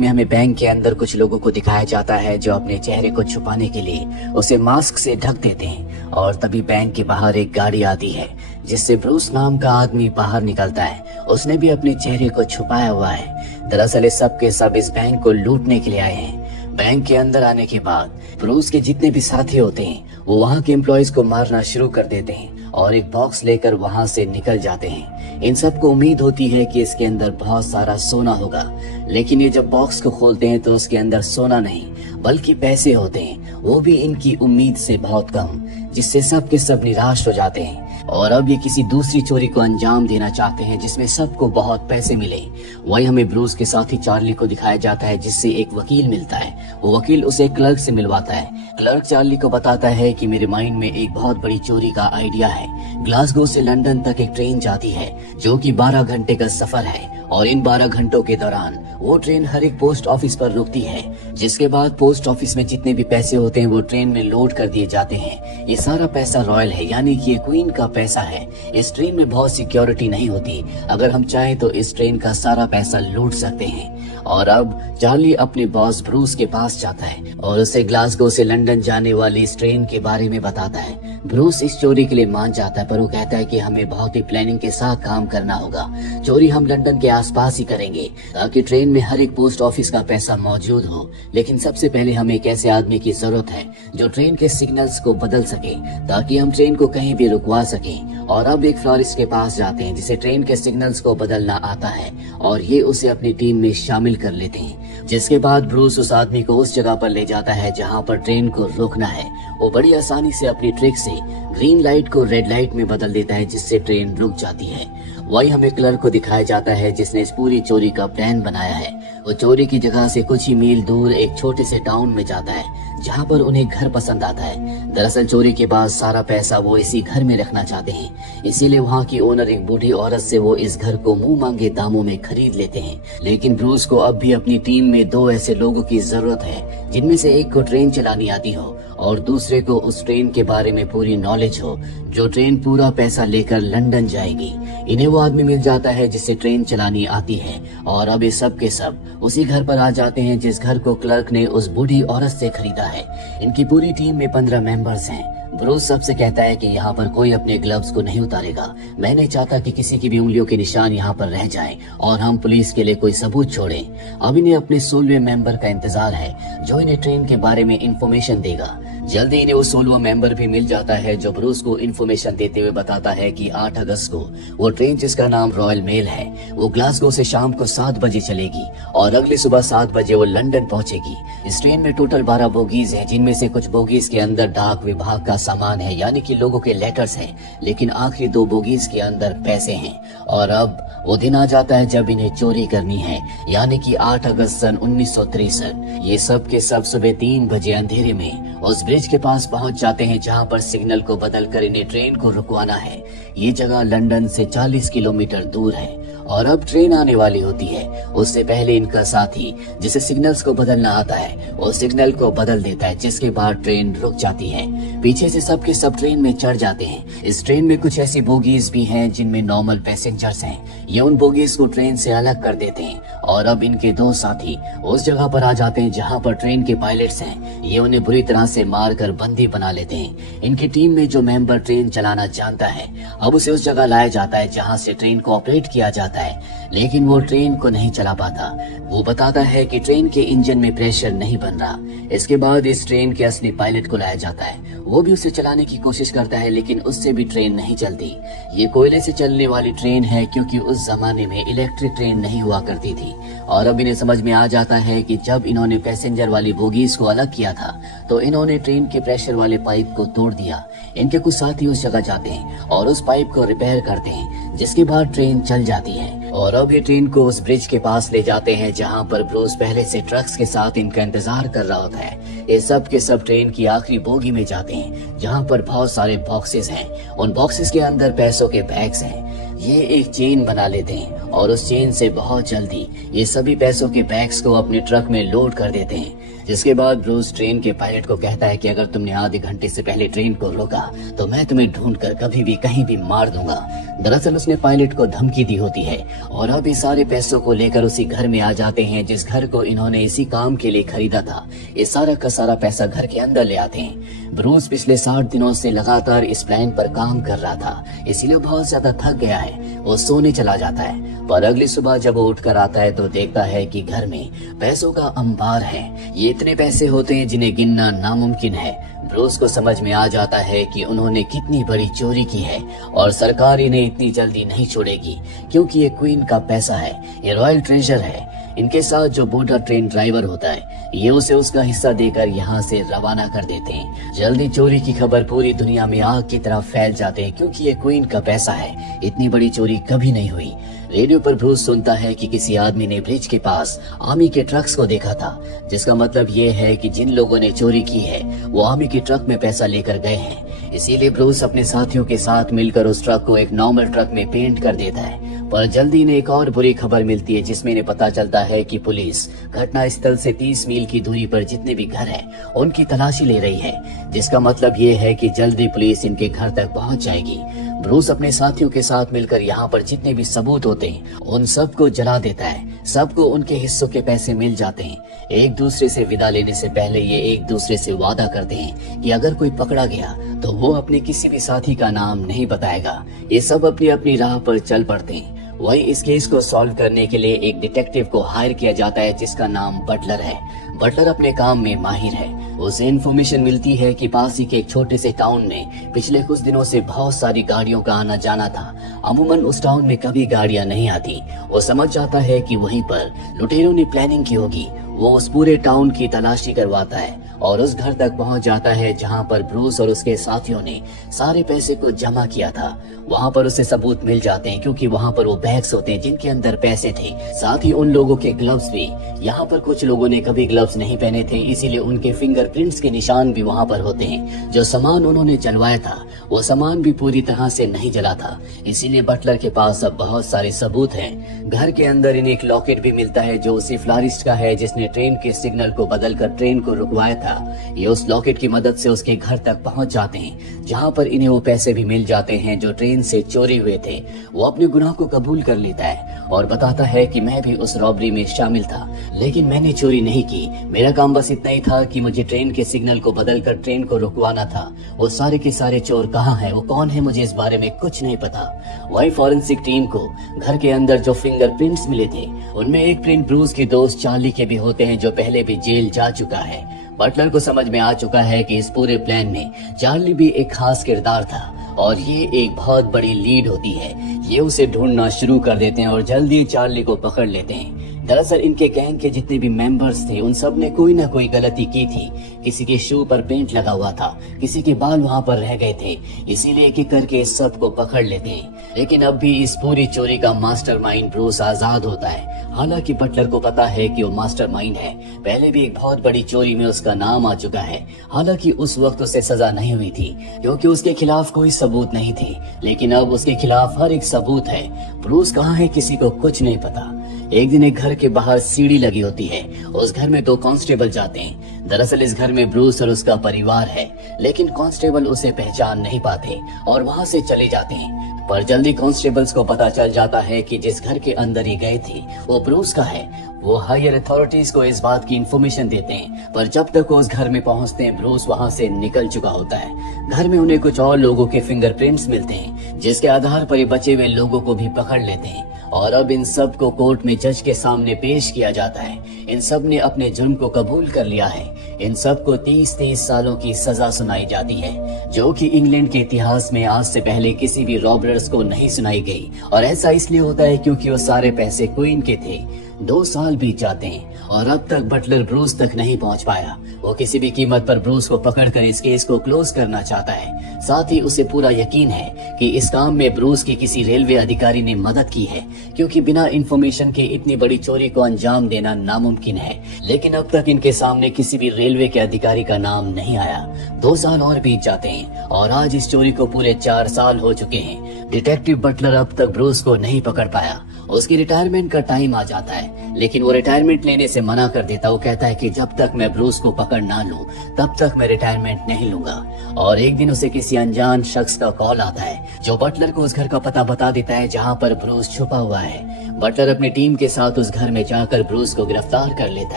में हमें बैंक के अंदर कुछ लोगों को दिखाया जाता है जो अपने चेहरे को छुपाने के लिए उसे मास्क से ढक देते हैं। और तभी बैंक के बाहर एक गाड़ी आती है जिससे ब्रूस नाम का आदमी बाहर निकलता है। उसने भी अपने चेहरे को छुपाया हुआ है। दरअसल ये सब के सब इस बैंक को लूटने के लिए आए हैं। बैंक के अंदर आने के बाद ब्रूस के जितने भी साथी होते हैं वो वहाँ के एम्प्लॉयज को मारना शुरू कर देते हैं और एक बॉक्स लेकर वहाँ से निकल जाते हैं। इन सबको उम्मीद होती है कि इसके अंदर बहुत सारा सोना होगा, लेकिन ये जब बॉक्स को खोलते हैं तो उसके अंदर सोना नहीं बल्कि पैसे होते हैं, वो भी इनकी उम्मीद से बहुत कम, जिससे सब के सब निराश हो जाते हैं और अब ये किसी दूसरी चोरी को अंजाम देना चाहते हैं जिसमें सबको बहुत पैसे मिले। वही हमें ब्रूस के साथी चार्ली को दिखाया जाता है जिससे एक वकील मिलता है। वो वकील उसे क्लर्क से मिलवाता है। क्लर्क चार्ली को बताता है कि मेरे माइंड में एक बहुत बड़ी चोरी का आइडिया है। ग्लासगो से लंदन तक एक ट्रेन जाती है जो कि 12 घंटे का सफर है और इन 12 घंटों के दौरान वो ट्रेन हर एक पोस्ट ऑफिस पर रुकती है, जिसके बाद पोस्ट ऑफिस में जितने भी पैसे होते हैं वो ट्रेन में लोड कर दिए जाते हैं। ये सारा पैसा रॉयल है, यानी कि ये क्वीन का पैसा है। इस ट्रेन में बहुत सिक्योरिटी नहीं होती, अगर हम चाहें तो इस ट्रेन का सारा पैसा लूट सकते हैं। और अब चार्ली अपने बॉस ब्रूस के पास जाता है और उसे ग्लासगो से लंदन जाने वाली इस ट्रेन के बारे में बताता है। ब्रूस इस चोरी के लिए मान जाता है, पर वो कहता है कि हमें बहुत ही प्लानिंग के साथ काम करना होगा। चोरी हम लंदन के आसपास ही करेंगे ताकि ट्रेन में हर एक पोस्ट ऑफिस का पैसा मौजूद हो। लेकिन सबसे पहले हमें एक ऐसे आदमी की जरूरत है जो ट्रेन के सिग्नल्स को बदल सके ताकि हम ट्रेन को कहीं भी रुकवा सकें। और अब एक फ्लोरिस्ट के पास जाते हैं जिसे ट्रेन के सिग्नल्स को बदलना आता है और ये उसे अपनी टीम में शामिल कर लेते हैं। जिसके बाद ब्रूस उस आदमी को उस जगह पर ले जाता है जहां पर ट्रेन को रोकना है। वो बड़ी आसानी से अपनी ट्रिक से ग्रीन लाइट को रेड लाइट में बदल देता है जिससे ट्रेन रुक जाती है। वही हमें क्लर्क को दिखाया जाता है जिसने इस पूरी चोरी का प्लान बनाया है। वो चोरी की जगह से कुछ ही मील दूर एक छोटे से टाउन में जाता है जहाँ पर उन्हें घर पसंद आता है। दरअसल चोरी के बाद सारा पैसा वो इसी घर में रखना चाहते हैं, इसीलिए वहाँ की ओनर एक बूढ़ी औरत से वो इस घर को मुंह मांगे दामों में खरीद लेते हैं। लेकिन ब्रूस को अब भी अपनी टीम में 2 ऐसे लोगों की जरूरत है जिनमें से एक को ट्रेन चलानी आती हो और दूसरे को उस ट्रेन के बारे में पूरी नॉलेज हो जो ट्रेन पूरा पैसा लेकर लंदन जाएगी। इन्हें वो आदमी मिल जाता है जिससे ट्रेन चलानी आती है और अब ये सब के सब उसी घर पर आ जाते हैं जिस घर को क्लर्क ने उस बूढ़ी औरत से खरीदा है। इनकी पूरी टीम में 15 मेंबर्स हैं। ब्रूस सबसे कहता है कि यहाँ पर कोई अपने ग्लव्स को नहीं उतारेगा। मैं नहीं चाहता कि किसी की भी उंगलियों के निशान यहाँ पर रह जाएं और हम पुलिस के लिए कोई सबूत छोड़ें। अब इन्हें अपने 16वें मेंबर का इंतजार है जो इन्हें ट्रेन के बारे में इंफॉर्मेशन देगा। जल्दी इन्हें वो 16वां मेंबर भी मिल जाता है जो ब्रूस को इंफॉर्मेशन देते हुए बताता है कि 8 अगस्त को वो ट्रेन जिसका नाम रॉयल मेल है वो ग्लासगो से शाम को 7 बजे चलेगी और अगली सुबह 7 बजे वो लंदन पहुंचेगी। इस ट्रेन में टोटल 12 बोगीज हैं जिनमें से कुछ बोगीज के अंदर डाक विभाग का सामान है, यानी कि लोगों के लेटर्स हैं, लेकिन आखिरी 2 बोगीज के अंदर पैसे हैं। और अब वो दिन आ जाता है जब इन्हें चोरी करनी है, यानी कि 8 अगस्त सन 1963। ये सब के सब सुबह 3 बजे अंधेरे में उस ब्रिज के पास पहुंच जाते हैं जहां पर सिग्नल को बदलकर इन्हें ट्रेन को रुकवाना है। ये जगह लंदन से 40 किलोमीटर दूर है और अब ट्रेन आने वाली होती है। उससे पहले इनका साथी जिसे सिग्नल्स को बदलना आता है वो सिग्नल को बदल देता है, जिसके बाद ट्रेन रुक जाती है। पीछे से सब के सब ट्रेन में चढ़ जाते हैं। इस ट्रेन में कुछ ऐसी बोगीज भी हैं जिनमें नॉर्मल पैसेंजर्स हैं। ये उन बोगीज को ट्रेन से अलग कर देते हैं और अब इनके 2 साथी उस जगह पर आ जाते हैं जहां पर ट्रेन के पायलट्स हैं। ये उन्हें बुरी तरह से मारकर बंदी बना लेते हैं। इनकी टीम में जो मेंबर ट्रेन चलाना जानता है अब उसे उस जगह लाया जाता है जहां से ट्रेन को ऑपरेट किया जाता है, लेकिन वो ट्रेन को नहीं चला पाता। वो बताता है कि ट्रेन के इंजन में प्रेशर नहीं बन रहा। इसके बाद इस ट्रेन के असली पायलट को लाया जाता है। वो भी उसे चलाने की कोशिश करता है, लेकिन उससे भी ट्रेन नहीं चलती। ये कोयले से चलने वाली ट्रेन है क्योंकि उस जमाने में इलेक्ट्रिक ट्रेन नहीं हुआ करती थी। और अब इन्हें समझ में आ जाता है कि जब इन्होंने पैसेंजर वाली बोगीज को अलग किया था तो इन्होंने ट्रेन के प्रेशर वाले पाइप को तोड़ दिया। इनके कुछ साथी उस जगह जाते हैं और उस पाइप को रिपेयर करते हैं, जिसके बाद ट्रेन चल जाती है। और अब ये ट्रेन को उस ब्रिज के पास ले जाते हैं जहां पर ब्रूस पहले से ट्रक्स के साथ इनका इंतजार कर रहा होता है। ये सब के सब ट्रेन की आखिरी बोगी में जाते हैं जहां पर बहुत सारे बॉक्सेस हैं। उन बॉक्सेस के अंदर पैसों के बैग्स हैं। ये एक चेन बना लेते हैं और उस चेन से बहुत जल्दी ये सभी पैसों के बैग्स को अपने ट्रक में लोड कर देते हैं। जिसके बाद ब्रूस ट्रेन के पायलट को कहता है कि अगर तुमने आधे घंटे से पहले ट्रेन को रोका तो मैं तुम्हें ढूंढकर कभी भी कहीं भी मार दूंगा। दरअसल उसने पायलट को धमकी दी होती है और अब ये सारे पैसों को लेकर उसी घर में आ जाते हैं जिस घर को इन्होंने इसी काम के लिए खरीदा था। ये सारा का सारा पैसा घर के अंदर ले आते हैं। ब्रूस पिछले 60 दिनों से लगातार इस प्लान पर काम कर रहा था, इसीलिए बहुत ज्यादा थक गया है। वो सोने चला जाता है, पर अगली सुबह जब वो उठकर आता है तो देखता है कि घर में पैसों का अंबार है। ये इतने पैसे होते हैं जिन्हें गिनना नामुमकिन है। ब्रूस को समझ में आ जाता है कि उन्होंने कितनी बड़ी चोरी की है और सरकार इन्हें इतनी जल्दी नहीं छोड़ेगी, क्योंकि ये क्वीन का पैसा है, ये रॉयल ट्रेजर है। इनके साथ जो बूढ़ा ट्रेन ड्राइवर होता है, ये उसे उसका हिस्सा देकर यहाँ से रवाना कर देते हैं। जल्दी चोरी की खबर पूरी दुनिया में आग की तरह फैल जाते हैं, क्योंकि ये क्वीन का पैसा है। इतनी बड़ी चोरी कभी नहीं हुई। रेडियो पर ब्रूस सुनता है कि किसी आदमी ने ब्रिज के पास आर्मी के ट्रक्स को देखा था, जिसका मतलब ये है कि जिन लोगों ने चोरी की है वो आर्मी के ट्रक में पैसा लेकर गए हैं। इसीलिए ब्रूस अपने साथियों के साथ मिलकर उस ट्रक को एक नॉर्मल ट्रक में पेंट कर देता है। पर जल्दी इन्हें एक और बुरी खबर मिलती है, जिसमें इन्हें पता चलता है कि पुलिस घटना स्थल से 30 मील की दूरी पर जितने भी घर हैं उनकी तलाशी ले रही है, जिसका मतलब ये है कि जल्दी पुलिस इनके घर तक पहुंच जाएगी। ब्रूस अपने साथियों के साथ मिलकर यहाँ पर जितने भी सबूत होते हैं उन सबको जला देता है। सबको उनके हिस्सों के पैसे मिल जाते हैं। एक दूसरे से विदा लेने से पहले ये एक दूसरे से वादा करते हैं कि अगर कोई पकड़ा गया तो वो अपने किसी भी साथी का नाम नहीं बताएगा। ये सब अपनी अपनी राह पर चल पड़ते हैं। वही इस केस को सॉल्व करने के लिए एक डिटेक्टिव को हायर किया जाता है, जिसका नाम बटलर है। बटलर अपने काम में माहिर है। उसे इन्फॉर्मेशन मिलती है कि पास ही के एक छोटे से टाउन में पिछले कुछ दिनों से बहुत सारी गाड़ियों का आना जाना था। अमूमन उस टाउन में कभी गाड़ियां नहीं आती। वो समझ जाता है कि वहीं पर लुटेरों ने प्लानिंग की होगी। वो उस पूरे टाउन की तलाशी करवाता है और उस घर तक पहुंच जाता है जहां पर ब्रूस और उसके साथियों ने सारे पैसे को जमा किया था। वहां पर उसे सबूत मिल जाते हैं, क्योंकि वहां पर वो बैग्स होते हैं जिनके अंदर पैसे थे। साथ ही उन लोगों के ग्लव्स भी। यहाँ पर कुछ लोगों ने कभी ग्लव्स नहीं पहने थे, इसीलिए उनके फिंगरप्रिंट्स के निशान भी वहां पर होते हैं। जो सामान उन्होंने जलवाया था वो सामान भी पूरी तरह से नहीं जला था, इसीलिए बटलर के पास अब बहुत सारे सबूत हैं। घर के अंदर इन्हें एक लॉकेट भी मिलता है जो उसी फ्लारिस्ट का है जिसने ट्रेन के सिग्नल को बदलकर ट्रेन को रुकवाया था। ये उस लॉकेट की मदद से उसके घर तक पहुंच जाते हैं, जहां पर इन्हें वो पैसे भी मिल जाते हैं जो ट्रेन से चोरी हुए थे। वो अपने गुनाह को कबूल कर लेता है और बताता है कि मैं भी उस रॉबरी में शामिल था, लेकिन मैंने चोरी नहीं की। मेरा काम बस इतना ही था कि मुझे ट्रेन के सिग्नल को बदलकर ट्रेन को रुकवाना था। वो सारे के सारे चोर कहाँ हैं, वो कौन है, मुझे इस बारे में कुछ नहीं पता। वही फॉरेंसिक टीम को घर के अंदर जो फिंगरप्रिंट्स मिले थे उनमें एक प्रिंट ब्रूस के दोस्त चार्ली के भी होते हैं, जो पहले भी जेल जा चुका है। बटलर को समझ में आ चुका है कि इस पूरे प्लान में चार्ली भी एक खास किरदार था और ये एक बहुत बड़ी लीड होती है। ये उसे ढूंढना शुरू कर देते हैं और जल्दी चार्ली को पकड़ लेते हैं। दरअसल इनके गैंग के जितने भी मेंबर्स थे उन सब ने कोई ना कोई गलती की थी। किसी के शू पर पेंट लगा हुआ था, किसी के बाल वहाँ पर रह गए थे, इसीलिए एक एक करके इस सब को पकड़ लेते हैं। लेकिन अब भी इस पूरी चोरी का मास्टरमाइंड ब्रूस आजाद होता है। हालांकि बटलर को पता है कि वो मास्टरमाइंड है। पहले भी एक बहुत बड़ी चोरी में उसका नाम आ चुका है। हालांकि उस वक्त उसे सजा नहीं हुई थी, क्योंकि उसके खिलाफ कोई सबूत नहीं थी। लेकिन अब उसके खिलाफ हर एक सबूत है। ब्रूस कहाँ है किसी को कुछ नहीं पता। एक दिन एक घर के बाहर सीढ़ी लगी होती है। उस घर में 2 कांस्टेबल जाते हैं। दरअसल इस घर में ब्रूस और उसका परिवार है, लेकिन कांस्टेबल उसे पहचान नहीं पाते और वहाँ से चले जाते हैं। पर जल्दी कांस्टेबल्स को पता चल जाता है कि जिस घर के अंदर ये गए थे वो ब्रूस का है। वो हायर अथॉरिटीज को इस बात की इंफॉर्मेशन देते हैं, पर जब तक वो उस घर में पहुंचते हैं ब्रूस वहां से निकल चुका होता है। घर में उन्हें कुछ और लोगों के फिंगरप्रिंट्स मिलते हैं, जिसके आधार पर ये बचे हुए लोगों को भी पकड़ लेते हैं और अब इन सब को कोर्ट में जज के सामने पेश किया जाता है। इन सब ने अपने जुर्म को कबूल कर लिया है। इन सब को 30-30 सालों की सजा सुनाई जाती है, जो कि इंग्लैंड के इतिहास में आज से पहले किसी भी रॉबर्स को नहीं सुनाई गई। और ऐसा इसलिए होता है क्योंकि वो सारे पैसे क्वीन के थे। 2 साल बीत जाते हैं और अब तक बटलर ब्रूस तक नहीं पहुंच पाया। वो किसी भी कीमत पर ब्रूस को पकड़कर इस केस को क्लोज करना चाहता है। साथ ही उसे पूरा यकीन है कि इस काम में ब्रूस की किसी रेलवे अधिकारी ने मदद की है, क्योंकि बिना इंफॉर्मेशन के इतनी बड़ी चोरी को अंजाम देना नामुमकिन है। लेकिन अब तक इनके सामने किसी भी रेलवे के अधिकारी का नाम नहीं आया। 2 साल और बीत जाते हैं और आज इस चोरी को पूरे 4 साल हो चुके हैं। डिटेक्टिव बटलर अब तक ब्रूस को नहीं पकड़ पाया। उसकी रिटायरमेंट का टाइम आ जाता है, लेकिन वो रिटायरमेंट लेने से मना कर देता। वो कहता है कि जब तक मैं ब्रूस को पकड़ ना लूं, तब तक मैं रिटायरमेंट नहीं लूंगा। और एक दिन उसे किसी अनजान शख्स का कॉल आता है, जो बटलर को उस घर का पता बता देता है जहां पर ब्रूस छुपा हुआ है। बटलर अपनी टीम के साथ उस घर में जाकर ब्रूस को गिरफ्तार कर लेता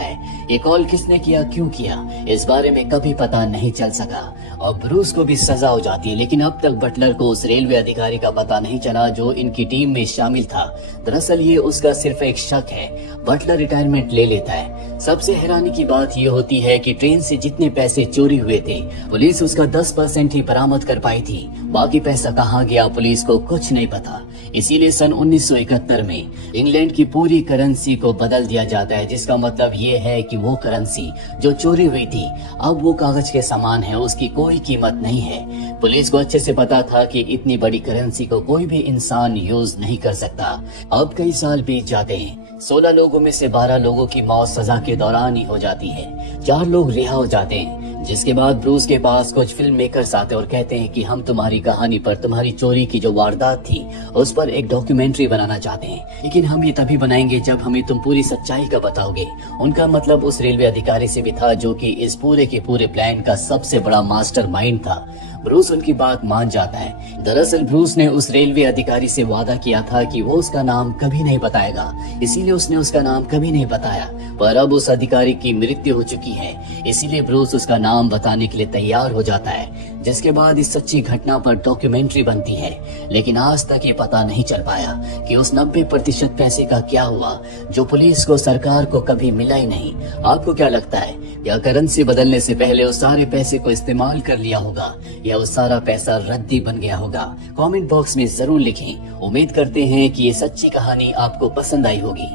है। ये कॉल किसने किया, क्यों किया, इस बारे में कभी पता नहीं चल सका और ब्रूस को भी सजा हो जाती है। लेकिन अब तक बटलर को उस रेलवे अधिकारी का पता नहीं चला जो इनकी टीम में शामिल था। दरअसल ये उसका सिर्फ एक शक है। बटलर रिटायरमेंट ले लेता है। सबसे हैरानी की बात ये होती है कि ट्रेन से जितने पैसे चोरी हुए थे, पुलिस उसका 10% ही बरामद कर पाई थी। बाकी पैसा कहाँ गया, पुलिस को कुछ नहीं पता। इसीलिए सन 1971 में इंग्लैंड की पूरी करेंसी को बदल दिया जाता है, जिसका मतलब ये है कि वो करेंसी जो चोरी हुई थी अब वो कागज के समान है, उसकी कोई कीमत नहीं है। पुलिस को अच्छे से पता था कि इतनी बड़ी करेंसी को कोई भी इंसान यूज नहीं कर सकता। अब कई साल बीत जाते हैं। 16 लोगों में से 12 लोगों की मौत सजा के दौरान ही हो जाती है। 4 लोग रिहा हो जाते हैं, जिसके बाद ब्रूस के पास कुछ फिल्म मेकर्स आते और कहते हैं कि हम तुम्हारी कहानी पर, तुम्हारी चोरी की जो वारदात थी उस पर एक डॉक्यूमेंट्री बनाना चाहते हैं, लेकिन हम ये तभी बनाएंगे जब हमें तुम पूरी सच्चाई का बताओगे। उनका मतलब उस रेलवे अधिकारी से भी था जो कि इस पूरे के पूरे प्लान का सबसे बड़ा मास्टरमाइंड था। ब्रूस उनकी बात मान जाता है। दरअसल ब्रूस ने उस रेलवे अधिकारी से वादा किया था कि वो उसका नाम कभी नहीं बताएगा, इसीलिए उसने उसका नाम कभी नहीं बताया। पर अब उस अधिकारी की मृत्यु हो चुकी है, इसीलिए ब्रूस उसका नाम बताने के लिए तैयार हो जाता है। जिसके बाद इस सच्ची घटना पर डॉक्यूमेंट्री बनती है। लेकिन आज तक ये पता नहीं चल पाया कि उस 90% पैसे का क्या हुआ जो पुलिस को, सरकार को कभी मिला ही नहीं। आपको क्या लगता है, क्या करेंसी बदलने से पहले उस सारे पैसे को इस्तेमाल कर लिया होगा या वो सारा पैसा रद्दी बन गया होगा? कमेंट बॉक्स में जरूर लिखें। उम्मीद करते हैं कि ये सच्ची कहानी आपको पसंद आई होगी।